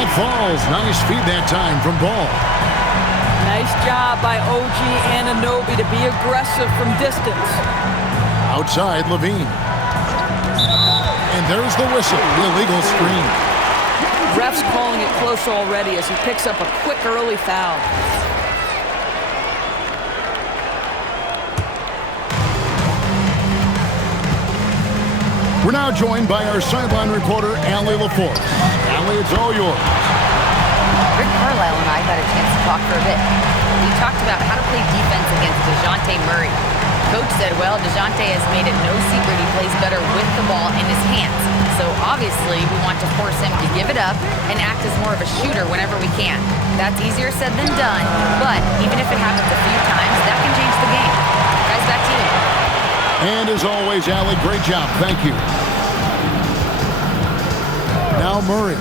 That falls. Nice feed that time from Ball. Nice job by OG Anunoby to be aggressive from distance. Outside, Levine. And there's the whistle. The illegal screen. Ref's calling it close already as he picks up a quick early foul. We're now joined by our sideline reporter, Allie LaForce. Allie, it's all yours. Rick Carlisle and I got a chance to talk for a bit. We talked about how to play defense against DeJounte Murray. Coach said, well, DeJounte has made it no secret he plays better with the ball in his hands. So obviously we want to force him to give it up and act as more of a shooter whenever we can. That's easier said than done, but even if it happens a few times, that can change the game. Guys, back to you. And as always, Allie, great job. Thank you. Now Murray.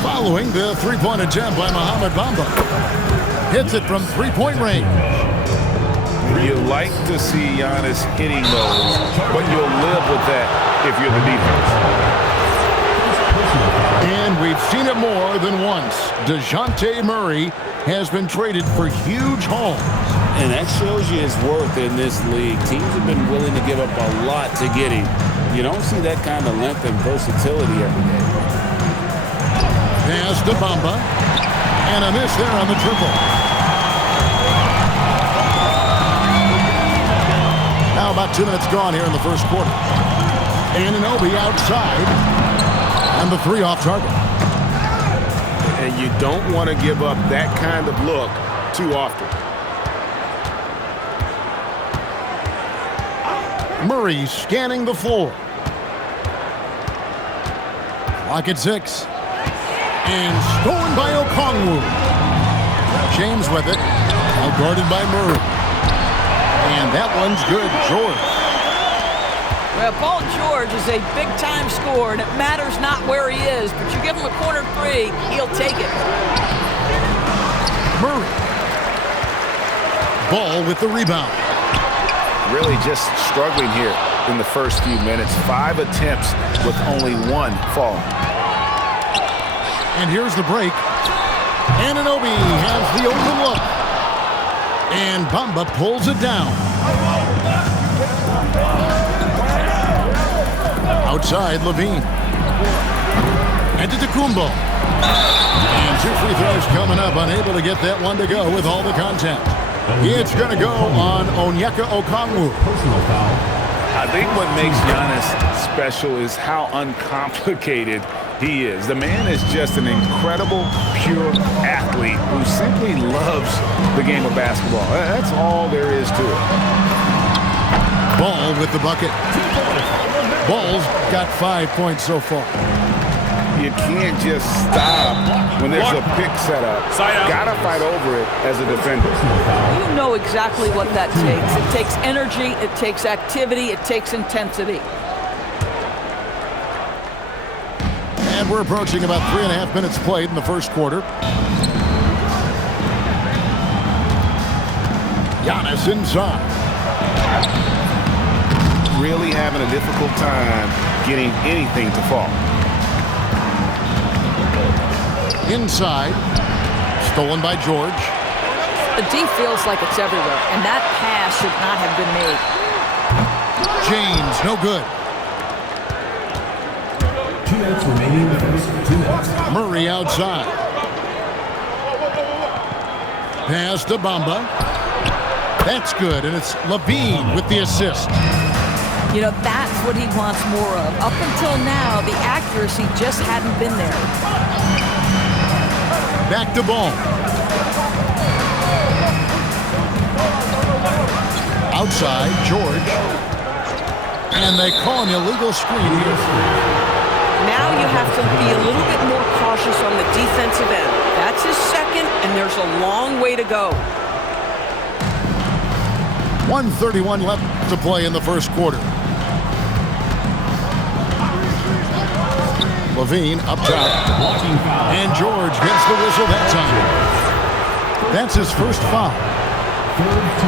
Following the three-point attempt by Mohamed Bamba. Hits it from three-point range. You like to see Giannis hitting those, but you'll live with that if you're the defense. And we've seen it more than once. DeJounte Murray has been traded for huge hauls. And that shows you his worth in this league. Teams have been willing to give up a lot to get him. You don't see that kind of length and versatility every day. Pass to Bamba. And a miss there on the triple. Now about 2 minutes gone here in the first quarter. Anunoby outside. And the three off target. And you don't want to give up that kind of look too often. Murray scanning the floor. Clock at 6. And stolen by Okongwu. James with it. Now guarded by Murray. And that one's good. George. Well, Paul George is a big-time scorer, and it matters not where he is, but you give him a corner three, he'll take it. Murray. Ball with the rebound. Really just struggling here in the first few minutes. 5 attempts with only 1 fall. And here's the break. Anunoby has the open look. And Bamba pulls it down. Outside, Levine. And to Tecumbo. And 2 free throws coming up. Unable to get that one to go with all the contact. It's going to go on Onyeka Okongwu. Personal foul. I think what makes Giannis special is how uncomplicated he is. The man is just an incredible, pure athlete who simply loves the game of basketball. That's all there is to it. Ball with the bucket. Ball's got 5 points so far. You can't just stop when there's a pick set up. Gotta fight over it as a defender. You know exactly what that takes. It takes energy, it takes activity, it takes intensity. And we're approaching about 3.5 minutes played in the first quarter. Giannis inside. Really having a difficult time getting anything to fall. Inside. Stolen by George. The D feels like it's everywhere, and that pass should not have been made. James, no good. 2 minutes remaining in the first. 2 minutes. Murray outside. Pass to Bamba. That's good, and it's Levine with the assist. You know, that's what he wants more of. Up until now, the accuracy just hadn't been there. Back to Ball. Outside, George. And they call an illegal screen here. Now you have to be a little bit more cautious on the defensive end. That's his second, and there's a long way to go. 1:31 left to play in the first quarter. Levine up top. And George gets the whistle that time. That's his first foul.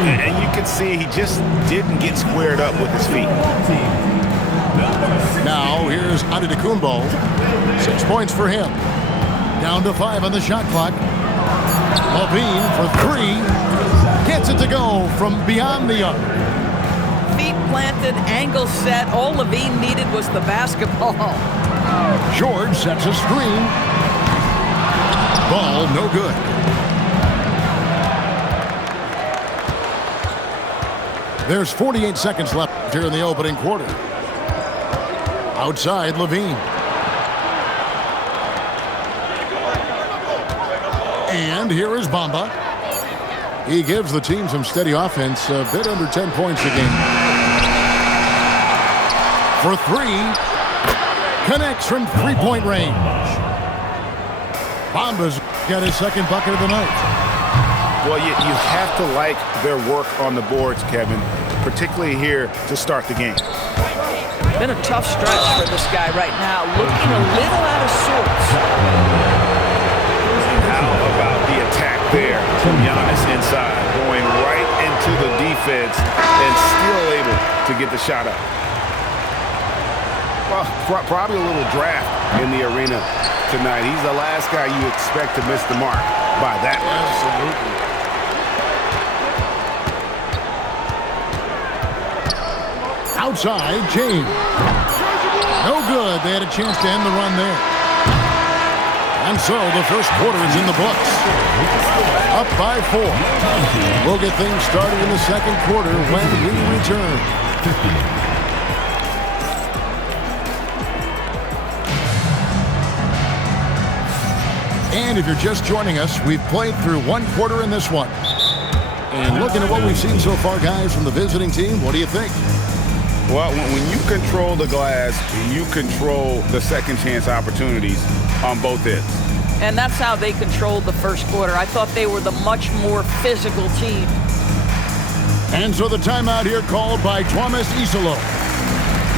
And you can see he just didn't get squared up with his feet. Now here's Antetokounmpo. 6 points for him. Down to 5 on the shot clock. Levine for 3. Gets it to go from beyond the arc. Feet planted, angle set. All Levine needed was the basketball. George sets a screen. Ball no good. There's 48 seconds left here in the opening quarter. Outside, Levine. And here is Bamba. He gives the team some steady offense, a bit under 10 points a game. For 3. Connects from three-point range. Bamba's got his second bucket of the night. Well, you have to like their work on the boards, Kevin, particularly here to start the game. Been a tough stretch for this guy right now, looking a little out of sorts. How about the attack there from Giannis inside, going right into the defense and still able to get the shot up. Well, probably a little draft in the arena tonight. He's the last guy you expect to miss the mark by that much. Absolutely. Outside, James. No good. They had a chance to end the run there. And so the first quarter is in the books. Up by 4. We'll get things started in the second quarter when we return. And if you're just joining us, we've played through one quarter in this one. And looking at what we've seen so far, guys, from the visiting team, what do you think? Well, when you control the glass, you control the second chance opportunities on both ends. And that's how they controlled the first quarter. I thought they were the much more physical team. And so the timeout here called by Thomas Isolo.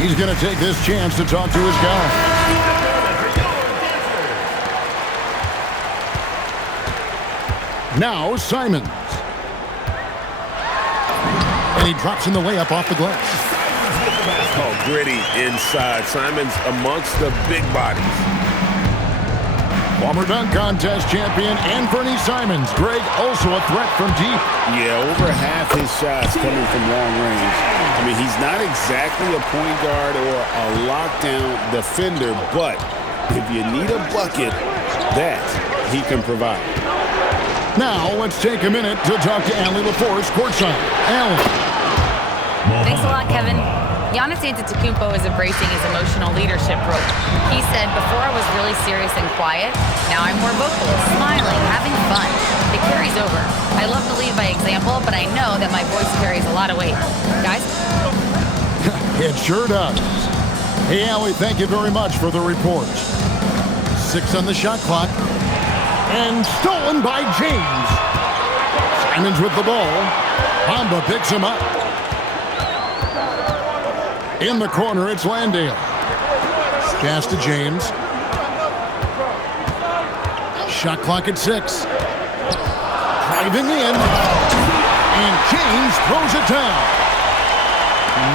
He's going to take this chance to talk to his guy. Now Simons. And he drops in the way up off the glass. Oh, gritty inside. Simons amongst the big bodies. Former dunk contest champion Anthony Simons. Greg, also a threat from deep. Yeah, over half his shots coming from long range. I mean, he's not exactly a point guard or a lockdown defender, but if you need a bucket, that he can provide. Now, let's take a minute to talk to Allie LaForce courtside. Allie. Thanks a lot, Kevin. Giannis Antetokounmpo is embracing his emotional leadership role. He said, before I was really serious and quiet, now I'm more vocal, smiling, having fun. It carries over. I love to lead by example, but I know that my voice carries a lot of weight. Guys? It sure does. Hey, Allie, thank you very much for the report. 6 on the shot clock. And stolen by James. Simons with the ball. Bamba picks him up. In the corner, it's Landale. Pass to James. Shot clock at 6. Driving in. And James throws it down.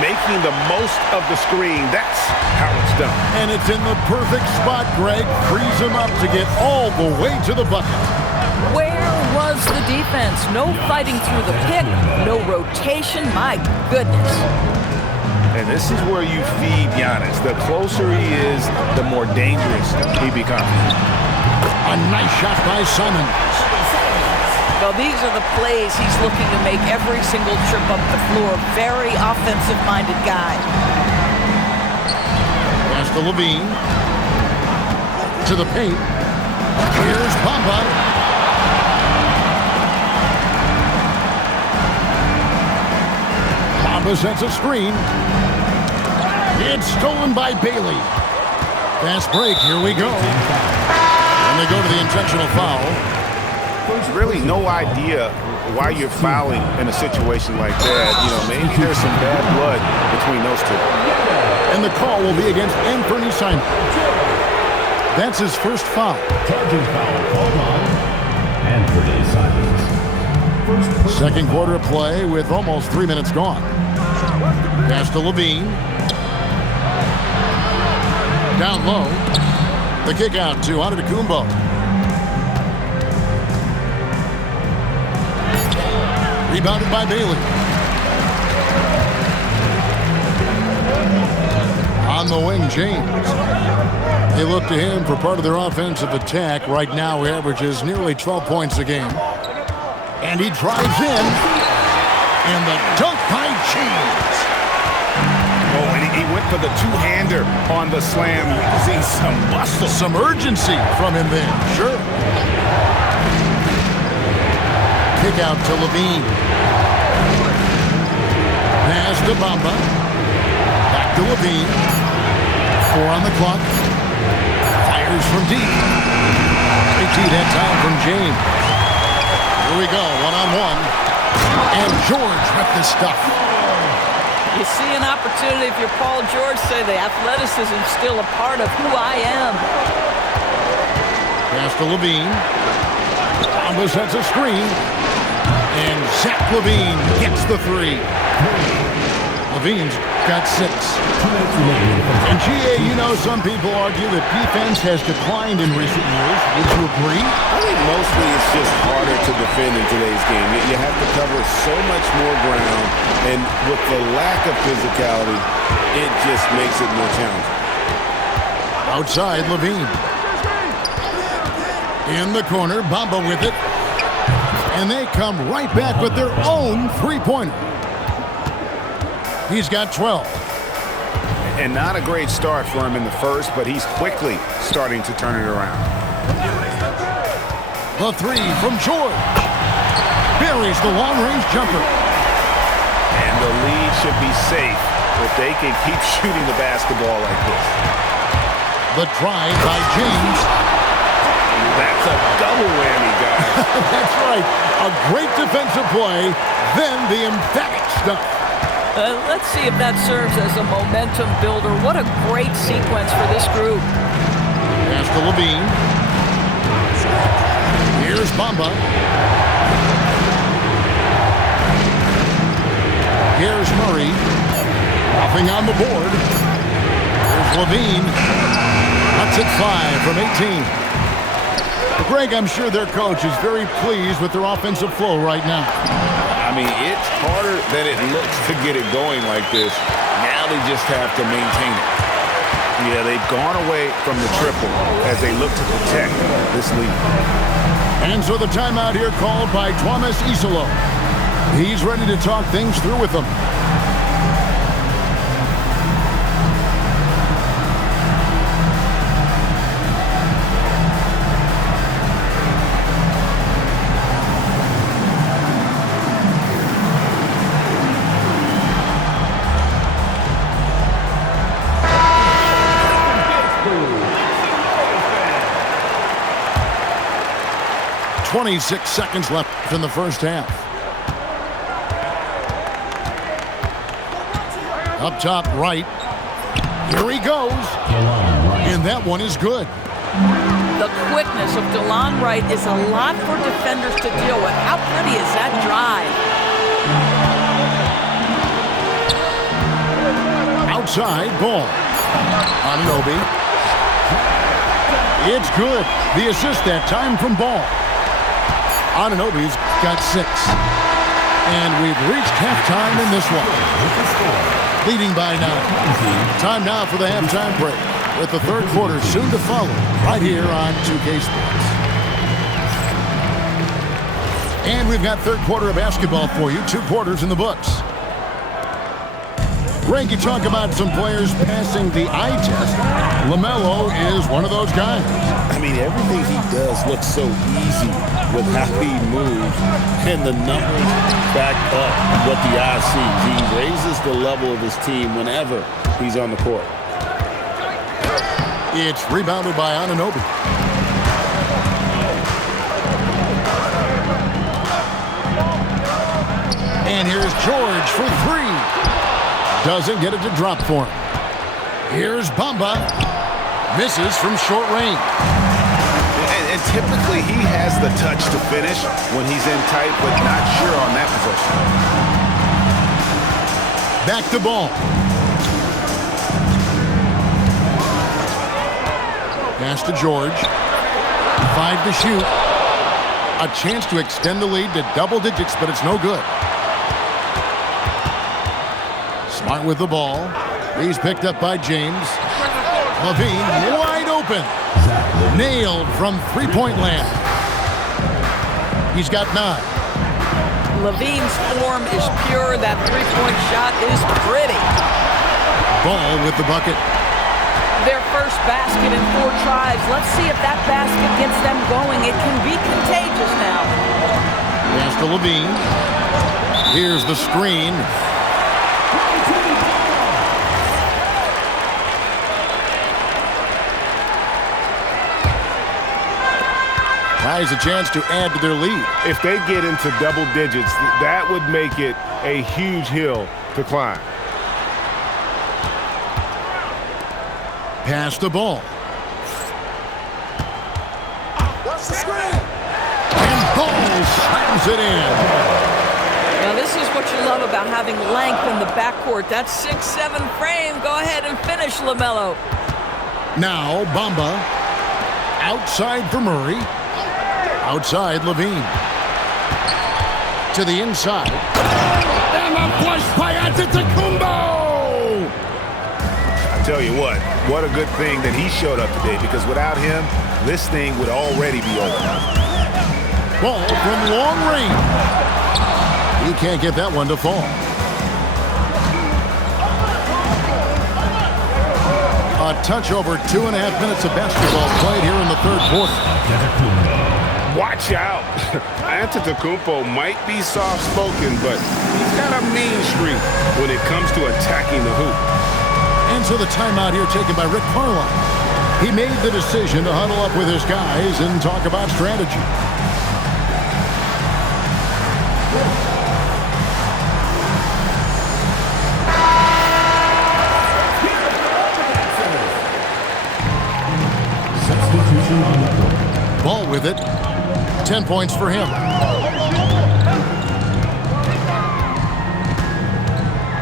Making the most of the screen. That's how it's done. And it's in the perfect spot, Greg. Frees him up to get all the way to the bucket. Where was the defense? No fighting through the pick, no rotation. My goodness. And this is where you feed Giannis. The closer he is, the more dangerous he becomes. A nice shot by Simons. Well, these are the plays he's looking to make every single trip up the floor. Very offensive-minded guy. Pass to Levine. To the paint. Here's Bamba. Bamba sets a screen. It's stolen by Bailey. Fast break. Here we go. And they go to the intentional foul. There's really no idea why you're fouling in a situation like that. You know, maybe there's some bad blood between those two. And the call will be against Anthony Simons. That's his first foul. Charging foul called on Anthony Simons. Second quarter of play with almost 3 minutes gone. Pass to Levine. Down low. The kick out to Antetokounmpo. Rebounded by Bailey. On the wing, James. They look to him for part of their offensive attack. Right now, he averages nearly 12 points a game. And he drives in. And the dunk by James. Oh, and he went for the two-hander on the slam, using some muscle. Some urgency from him then, sure. Kick out to Levine. Pass to Bamba. Back to Levine. 4 on the clock. Fires from deep. They tee that time from James. Here we go, one-on-one. And George with the stuff. You see an opportunity if you're Paul George, say the athleticism is still a part of who I am. Pass to Levine. Bamba sets a screen. And Zach Levine gets the 3. Levine's got 6. And GA, you know, some people argue that defense has declined in recent years. Would you agree? I think mostly it's just harder to defend in today's game. You have to cover so much more ground, and with the lack of physicality, it just makes it more challenging. Outside, Levine. In the corner, Bamba with it. And they come right back with their own three-pointer. He's got 12. And not a great start for him in the first, but he's quickly starting to turn it around. The 3 from George. Buries the long-range jumper. And the lead should be safe if they can keep shooting the basketball like this. The drive by James. That's a double whammy, guys. That's right. A great defensive play, then the emphatic stuff. Let's see if that serves as a momentum builder. What a great sequence for this group. Pass to Levine. Here's Bamba. Here's Murray. Nothing on the board. Here's Levine. Cuts it 5 from 18. Greg, I'm sure their coach is very pleased with their offensive flow right now. I mean, it's harder than it looks to get it going like this. Now they just have to maintain it. Yeah, they've gone away from the triple as they look to protect this lead. And so the timeout here called by Thomas Isolo. He's ready to talk things through with them. .26 seconds left in the first half. Up top right. Here he goes. And that one is good. The quickness of DeLon Wright is a lot for defenders to deal with. How pretty is that drive? Outside ball. Anunoby. It's good. The assist that time from Ball. Anunoby's got 6. And we've reached halftime in this one. Leading by 9. Time now for the halftime break, with the third quarter soon to follow right here on 2K Sports. And we've got third quarter of basketball for you. 2 quarters in the books. Greg, you talk about some players passing the eye test. LaMelo is one of those guys. I mean, everything he does looks so easy with how he moves, and the numbers back up what the eye sees. He raises the level of his team whenever he's on the court. It's rebounded by Anunoby. And here's George for 3. Doesn't get it to drop for him. Here's Bamba. Misses from short range. And typically he has the touch to finish when he's in tight, but not sure on that possession. Back to Ball. Pass to George. 5 to shoot. A chance to extend the lead to double digits, but it's no good. Smart with the ball. He's picked up by James. Levine wide open. Nailed from three-point land. He's got 9. Levine's form is pure. That three-point shot is pretty. Ball with the bucket. Their first basket in 4 tries. Let's see if that basket gets them going. It can be contagious now. Pass to Levine. Here's the screen. Has a chance to add to their lead. If they get into double digits, that would make it a huge hill to climb. Pass the ball. And Ball slams it in. Now this is what you love about having length in the backcourt. That 6'7" frame. Go ahead and finish, LaMelo. Now Bamba. Outside for Murray. Outside, Levine. To the inside. And a flush by Antetokounmpo! I tell you what a good thing that he showed up today, because without him, this thing would already be over. Ball from long range. He can't get that one to fall. A touch over 2.5 minutes of basketball played here in the third quarter. Watch out. Antetokounmpo might be soft-spoken, but he's got a mean streak when it comes to attacking the hoop. And so the timeout here taken by Rick Carlisle. He made the decision to huddle up with his guys and talk about strategy. Substitution on the court. Ball with it. 10 points for him.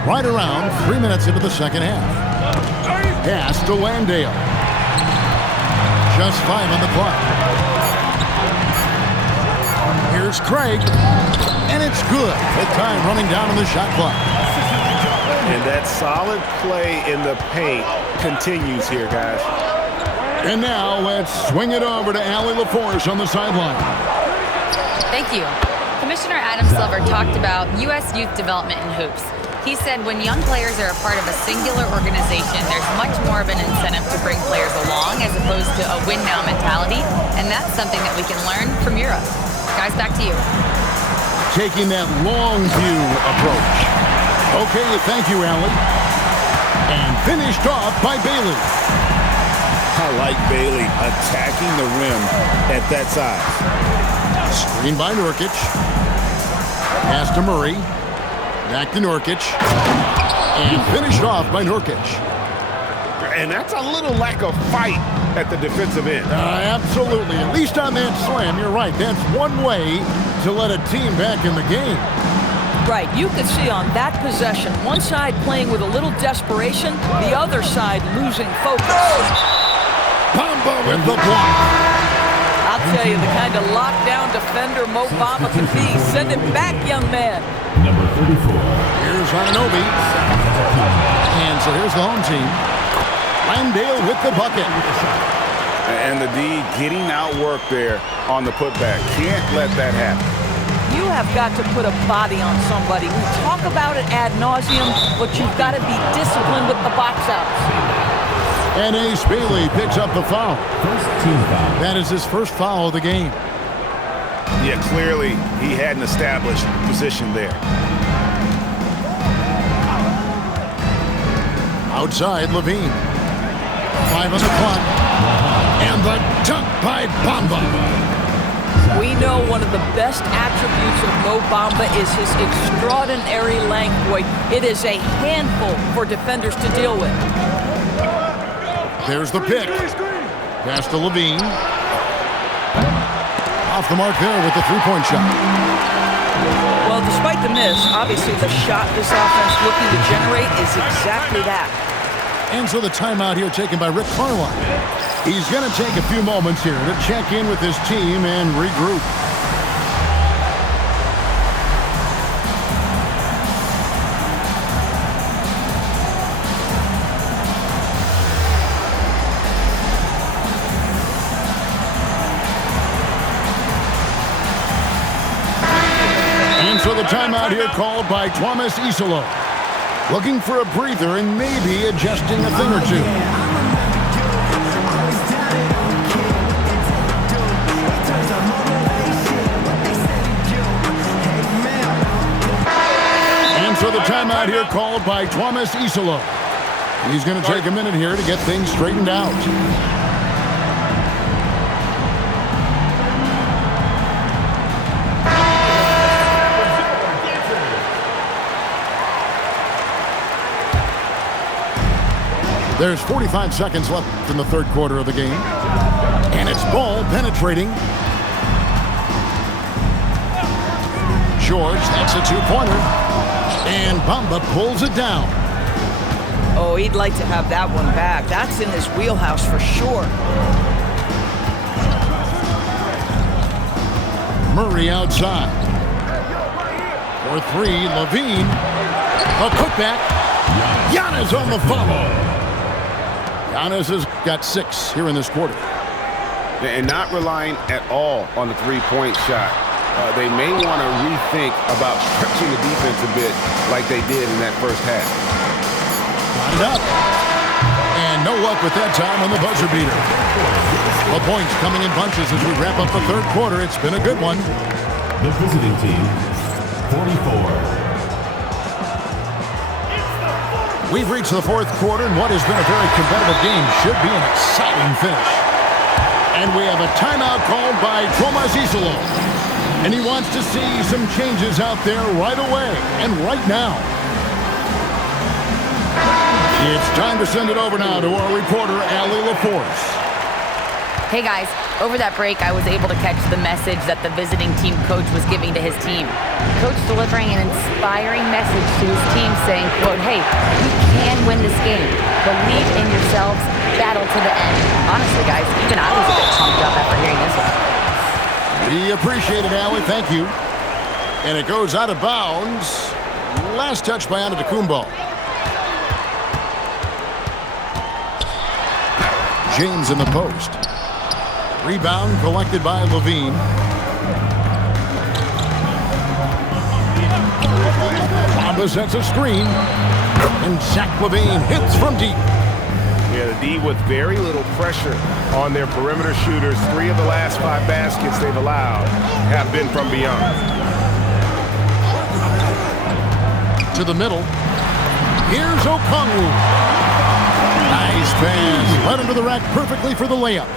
Right around 3 minutes into the second half. Pass to Landale. Just 5 on the clock. Here's Craig. And it's good. With time running down on the shot clock. And that solid play in the paint continues here, guys. And now let's swing it over to Allie LaForce on the sideline. Thank you. Commissioner Adam Silver talked about U.S. youth development in hoops. He said when young players are a part of a singular organization, there's much more of an incentive to bring players along as opposed to a win-now mentality, and that's something that we can learn from Europe. Guys, back to you. Taking that long view approach. Okay, thank you, Allie. And finished off by Bailey. I like Bailey attacking the rim at that size. Screen by Nurkic. Pass to Murray. Back to Nurkic. And finished off by Nurkic. And that's a little lack of fight at the defensive end. Absolutely. At least on that slam, you're right. That's one way to let a team back in the game. Right, you could see on that possession, one side playing with a little desperation, the other side losing focus. Bamba with the block. I'll tell you, the kind of lockdown defender Mo Bamba can be. Send it back, young man. Number 34. Here's Anunoby. And so here's the home team. Landale with the bucket. And the D getting outworked there on the putback. Can't let that happen. You have got to put a body on somebody. We talk about it ad nauseum, but you've got to be disciplined with the box outs. And Ace Bailey picks up the foul. First team foul. That is his first foul of the game. Yeah, clearly he had an established position there. Outside, Levine. 5 on the clock. And the dunk by Bamba. We know one of the best attributes of Mo Bamba is his extraordinary length. Boy, it is a handful for defenders to deal with. There's the pick. Pass to Levine. Off the mark there with the three-point shot. Well, despite the miss, obviously the shot this offense looking to generate is exactly that. And so the timeout here taken by Rick Carlisle. He's going to take a few moments here to check in with his team and regroup. timeout here called by Thomas Isolo. Looking for a breather and maybe adjusting a thing or two. And so the timeout here called by Thomas Isolo. He's going to take a minute here to get things straightened out. There's 45 seconds left in the third quarter of the game. And it's ball penetrating. George, that's a two-pointer. And Bamba pulls it down. Oh, he'd like to have that one back. That's in his wheelhouse for sure. Murray outside. For three, Levine. A putback. Giannis on the follow. Giannis has got 6 here in this quarter. And not relying at all on the three-point shot. They may want to rethink about stretching the defense a bit like they did in that first half. Got it up. And no luck with that time on the buzzer beater. The points coming in bunches as we wrap up the third quarter. It's been a good one. The visiting team, 44. We've reached the fourth quarter, and what has been a very competitive game should be an exciting finish. And we have a timeout called by Thomas Isolo. And he wants to see some changes out there right away and right now. It's time to send it over now to our reporter, Allie LaForce. Hey guys, over that break, I was able to catch the message that the visiting team coach was giving to his team. Coach delivering an inspiring message to his team saying, quote, hey, you can win this game. Believe in yourselves, battle to the end. Honestly, guys, even I was a bit pumped up after hearing this one. We appreciate it, Allie. Thank you. And it goes out of bounds. Last touch by Antetokounmpo. James in the post. Rebound collected by Levine. Bamba sets a screen. And Zach Levine hits from deep. Yeah, the D with very little pressure on their perimeter shooters. 3 of the last 5 baskets they've allowed have been from beyond. To the middle. Here's Okongwu. Nice pass. Led him to the rack perfectly for the layup.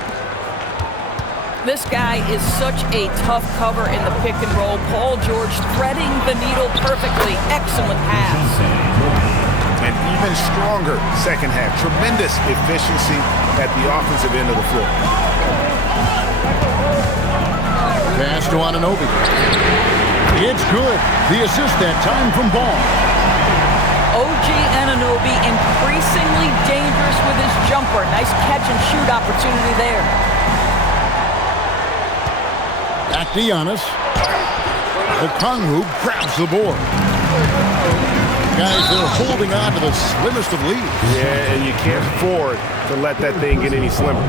This guy is such a tough cover in the pick and roll. Paul George threading the needle perfectly. Excellent pass. And even stronger second half. Tremendous efficiency at the offensive end of the floor. Pass to Anunoby. It's good. The assist that time from Ball. OG Anunoby increasingly dangerous with his jumper. Nice catch and shoot opportunity there. Back to Giannis. Okongwu grabs the board. Guys, they're holding on to the slimmest of leads. Yeah, and you can't afford to let that thing get any slimmer.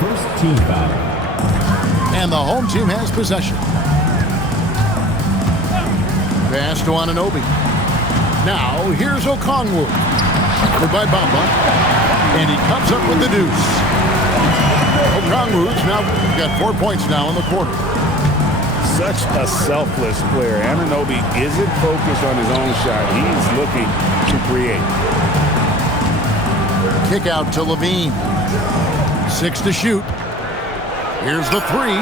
First team foul. And the home team has possession. Pass to Anunoby. Now, here's Okongwu. Covered by Bamba. And he comes up with the deuce. Okongwu's now got 4 points now in the quarter. Such a selfless player. Anunoby isn't focused on his own shot. He's looking to create. Kick out to Levine. 6 to shoot. Here's the 3.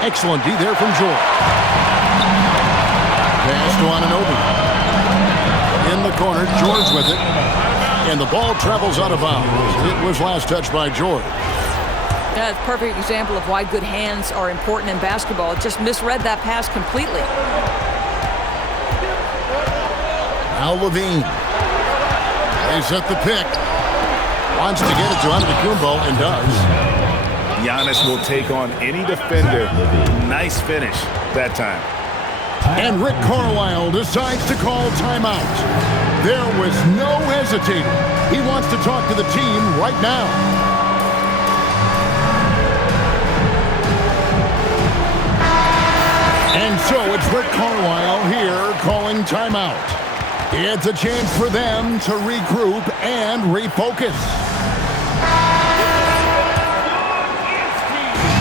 Excellent D there from George. Pass to Anunoby. In the corner, George with it. And the ball travels out of bounds. It was last touched by George. That's a perfect example of why good hands are important in basketball. It just misread that pass completely. Now Levine. They set the pick. Wants to get it to Antetokounmpo and does. Giannis will take on any defender. Nice finish that time. And Rick Carlisle decides to call timeout. There was no hesitating. He wants to talk to the team right now. And So it's Rick Carlisle here calling timeout. It's a chance for them to regroup and refocus.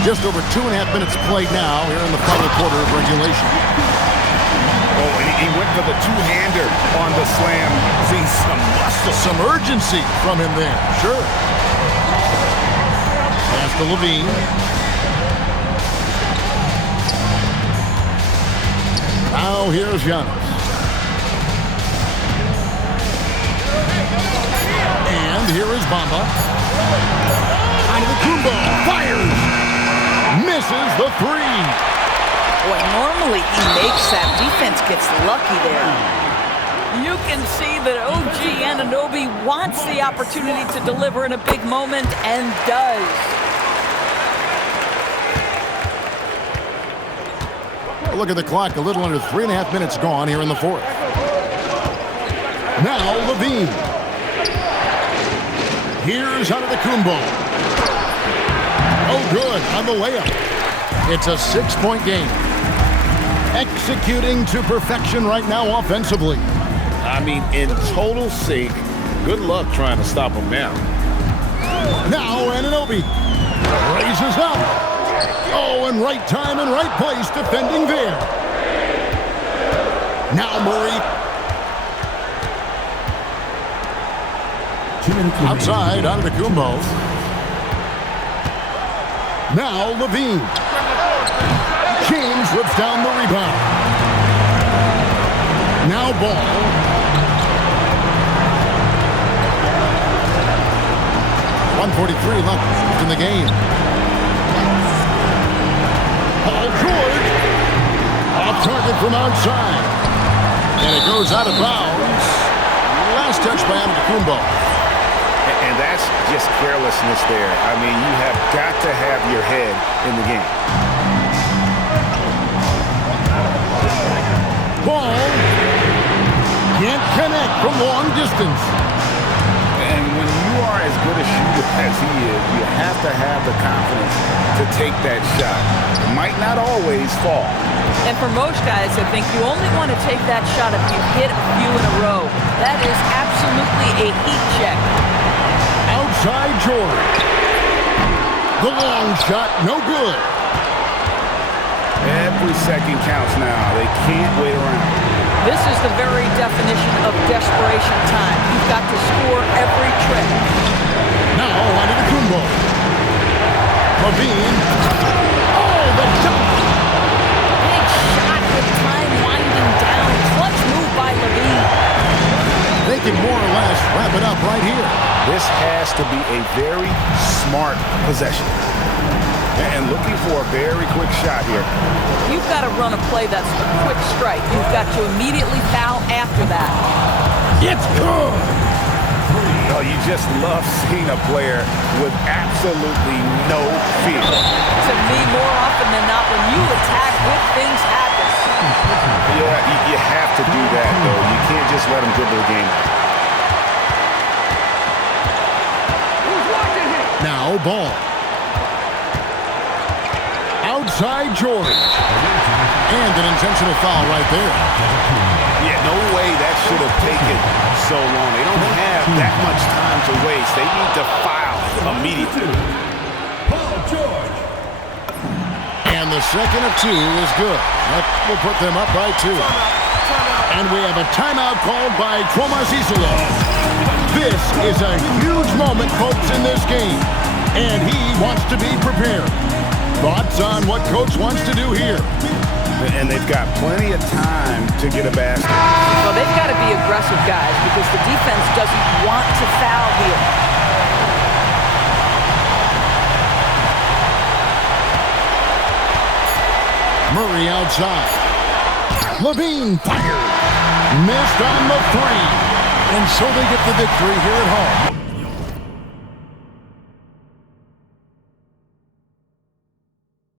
Just over 2.5 minutes played now here in the final quarter of regulation. Oh, and he went for the two-hander on the slam. See some muscle. Some urgency from him there. Sure. Pass to Levine. Now here's Giannis. And here is Bamba. Antetokounmpo fires. Misses the three. Boy, normally he makes that. Defense gets lucky there. You can see that OG Anunoby wants the opportunity to deliver in a big moment and does. Look at the clock. A little under 3.5 minutes gone here in the fourth. Now Levine. Here's Antetokounmpo. Oh, good on the layup. It's a 6-point game. Executing to perfection right now offensively. I mean, in total sync. Good luck trying to stop him now. Now Anunoby raises up. Oh, and right time and right place defending there. Now Murray. Outside Antetokounmpo. Now Levine. James whips down the rebound. Now Ball. .143 left in the game. Paul George. Off target from outside. And it goes out of bounds. Last touch by Antetokounmpo. And that's just carelessness there. I mean, you have got to have your head in the game. Ball can't connect from long distance. And when you are as good a shooter as he is, you have to have the confidence to take that shot. It might not always fall. And for most guys, I think you only want to take that shot if you hit a few in a row. That is absolutely a heat check. Outside George. The long shot, no good. Every second counts now. They can't wait around. This is the very definition of desperation time. You've got to score every trick. Now Antetokounmpo. Levine. Oh, the dunk. Big shot with time winding down. Clutch move by Levine. They can more or less wrap it up right here. This has to be a very smart possession. And looking for a very quick shot here. You've got to run a play that's a quick strike. You've got to immediately foul after that. It's good. Oh, you just love seeing a player with absolutely no fear. To me, more often than not, when you attack, good things happen. Yeah, you have to do that, though. You can't just let them dribble the game. Now Ball. Outside George. And an intentional foul right there. Yeah, no way that should have taken so long. They don't have that much time to waste. They need to foul immediately. Paul George. And the second of two is good. That will put them up by 2. And we have a timeout called by Tomasisolo. This is a huge moment, folks, in this game. And he wants to be prepared. Thoughts on what Coach wants to do here? And they've got plenty of time to get a basket. Well, they've got to be aggressive, guys, because the defense doesn't want to foul here. Murray outside. Levine fired. Missed on the 3. And so they get the victory here at home.